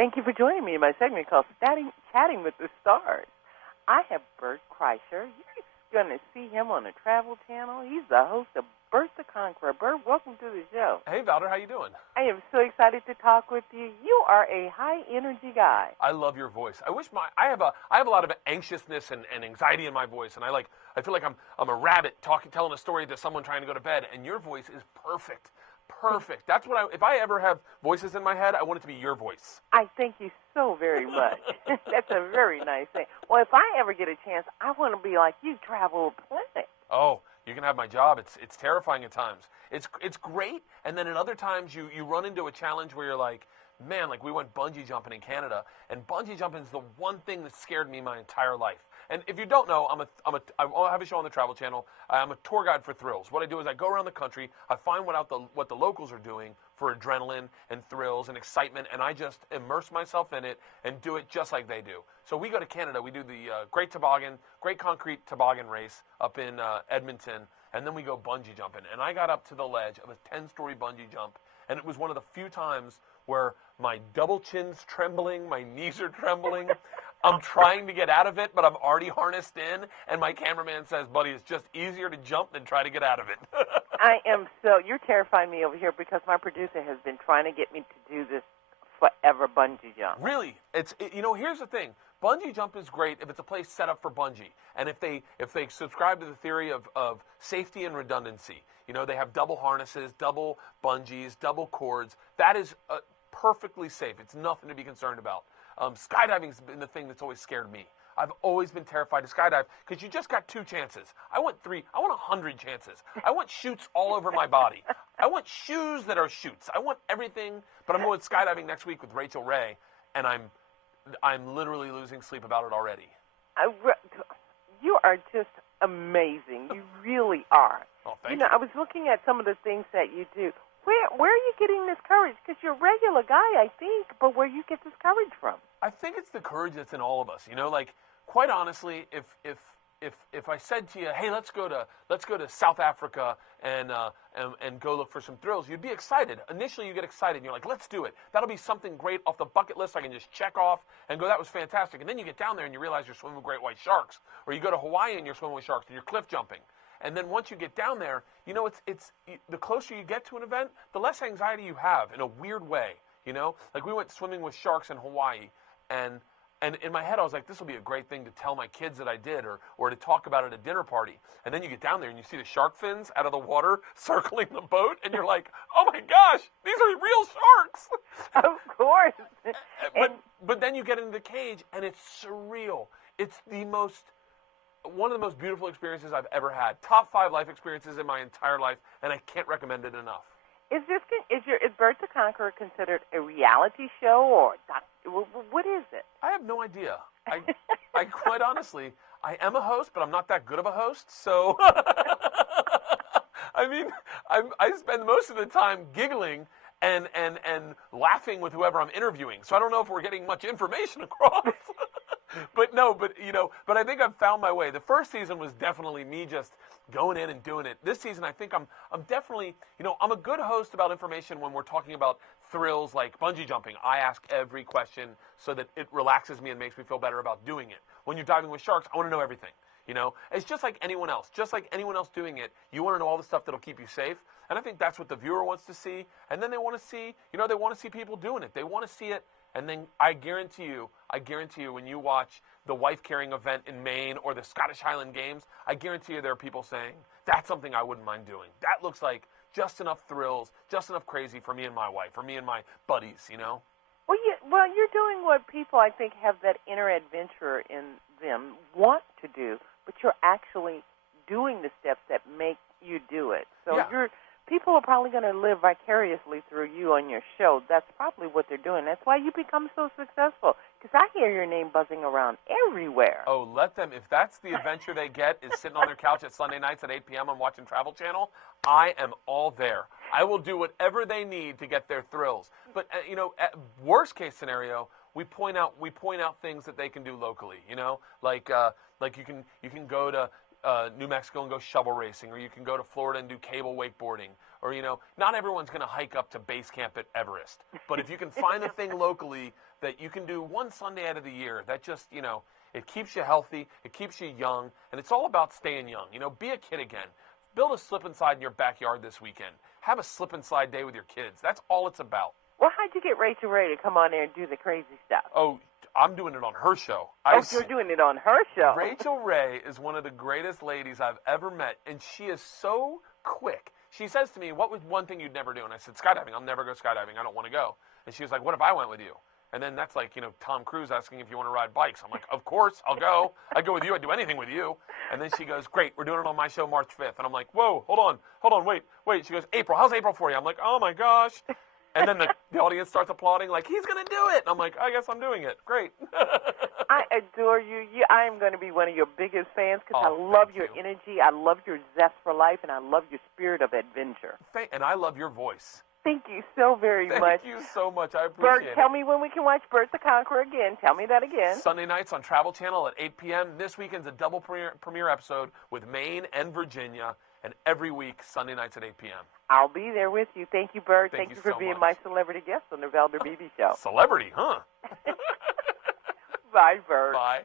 Thank you for joining me in my segment called Chatting with the Stars. I have Bert Kreischer. You're going to see him on the Travel Channel. He's the host of Bert The Conqueror. Bert, welcome to the show. Hey, Valder, how you doing? I am so excited to talk with you. You are a high-energy guy. I love your voice. I have a lot of anxiousness and anxiety in my voice, and I feel like I'm a rabbit telling a story to someone trying to go to bed, and your voice is perfect. Perfect. That's what if I ever have voices in my head, I want it to be your voice. I thank you so very much. That's a very nice thing. Well, if I ever get a chance, I want to be like you, travel plenty. Oh, you can have my job. It's terrifying at times. It's great, and then at other times you run into a challenge where you're like, man, like we went bungee jumping in Canada, and bungee jumping is the one thing that scared me my entire life. And if you don't know, I have a show on the Travel Channel. I'm a tour guide for thrills. What I do is I go around the country, I find what the locals are doing for adrenaline and thrills and excitement, and I just immerse myself in it and do it just like they do. So we go to Canada, we do the Great Concrete Toboggan race up in Edmonton, and then we go bungee jumping. And I got up to the ledge of a 10-story bungee jump, and it was one of the few times where my double chin's trembling, my knees are trembling. I'm trying to get out of it, but I'm already harnessed in, and my cameraman says, buddy, it's just easier to jump than try to get out of it. You're terrifying me over here because my producer has been trying to get me to do this forever bungee jump. Really? Here's the thing. Bungee jump is great if it's a place set up for bungee, and if they subscribe to the theory of safety and redundancy. They have double harnesses, double bungees, double cords. That is perfectly safe. It's nothing to be concerned about. Skydiving's been the thing that's always scared me. I've always been terrified to skydive because you just got 2 chances. I want 3. I want 100 chances. I want chutes all over my body. I want shoes that are chutes. I want everything. But I'm going skydiving next week with Rachel Ray, and I'm literally losing sleep about it already. You are just amazing. You really are. Oh, thank you. I was looking at some of the things that you do. Where are you getting this courage? Because you're a regular guy, I think, but where you get this courage from? I think it's the courage that's in all of us. Quite honestly, if I said to you, hey, let's go to South Africa and go look for some thrills, you'd be excited. Initially, you get excited, and you're like, let's do it. That'll be something great off the bucket list I can just check off and go, that was fantastic. And then you get down there and you realize you're swimming with great white sharks, or you go to Hawaii and you're swimming with sharks and you're cliff jumping. And then once you get down there, it's the closer you get to an event, the less anxiety you have in a weird way. Like we went swimming with sharks in Hawaii, and in my head I was like, this will be a great thing to tell my kids that I did, or to talk about at a dinner party. And then you get down there and you see the shark fins out of the water circling the boat, and you're like, oh my gosh, these are real sharks. Of course. But then you get into the cage and it's surreal. It's one of the most beautiful experiences I've ever had. Top 5 life experiences in my entire life, and I can't recommend it enough. Is Bert the Conqueror considered a reality show, or what is it? I have no idea. I quite honestly, I am a host, but I'm not that good of a host. So, I spend most of the time giggling and laughing with whoever I'm interviewing. So I don't know if we're getting much information across. But I think I've found my way. The first season was definitely me just going in and doing it. This season, I think I'm definitely, I'm a good host about information when we're talking about thrills like bungee jumping. I ask every question so that it relaxes me and makes me feel better about doing it. When you're diving with sharks, I want to know everything. It's just like anyone else. Just like anyone else doing it, you want to know all the stuff that'll keep you safe. And I think that's what the viewer wants to see. And then they want to see, they want to see people doing it. They want to see it. And then I guarantee you, when you watch the wife-carrying event in Maine or the Scottish Highland Games, I guarantee you there are people saying, that's something I wouldn't mind doing. That looks like just enough thrills, just enough crazy for me and my wife, for me and my buddies, Well, you're doing what people, I think, have that inner adventurer in them want to do, but you're actually doing the steps that make you do it. So yeah. People are probably going to live vicariously through you on your show. That's probably what they're doing. That's why you become so successful, because I hear your name buzzing around everywhere. Oh, let them. If that's the adventure they get is sitting on their couch at Sunday nights at 8 p.m. and watching Travel Channel, I am all there. I will do whatever they need to get their thrills. But, at worst case scenario, we point out things that they can do locally, like you can go to New Mexico and go shovel racing, or you can go to Florida and do cable wakeboarding, or, not everyone's going to hike up to base camp at Everest. But if you can find a thing locally that you can do one Sunday out of the year, that just, it keeps you healthy, it keeps you young, and it's all about staying young. Be a kid again. Build a slip and slide in your backyard this weekend. Have a slip and slide day with your kids. That's all it's about. Well, how'd you get Rachel Ray to come on there and do the crazy stuff? Oh, I'm doing it on her show. You're doing it on her show. Rachel Ray is one of the greatest ladies I've ever met, and she is so quick. She says to me, what was one thing you'd never do? And I said, skydiving. I'll never go skydiving. I don't want to go. And she was like, what if I went with you? And then that's like, Tom Cruise asking if you want to ride bikes. I'm like, of course, I'll go. I'd go with you. I'd do anything with you. And then she goes, great, we're doing it on my show March 5th. And I'm like, whoa, hold on, wait. She goes, April, how's April for you? I'm like, oh, my gosh. And then the audience starts applauding like, he's going to do it. And I'm like, I guess I'm doing it. Great. I adore you. I am going to be one of your biggest fans because I love your energy. I love your zest for life, and I love your spirit of adventure. And I love your voice. Thank you so very much. Thank you so much. I appreciate it. Bert, tell me when we can watch Bert the Conqueror again. Tell me that again. Sunday nights on Travel Channel at 8 p.m. This weekend's a double premiere episode with Maine and Virginia, and every week, Sunday nights at 8 p.m. I'll be there with you. Thank you, Bert. Thank you for so being much. my celebrity guest on the Valder Beebe Show. Celebrity, huh? Bye, Bert. Bye.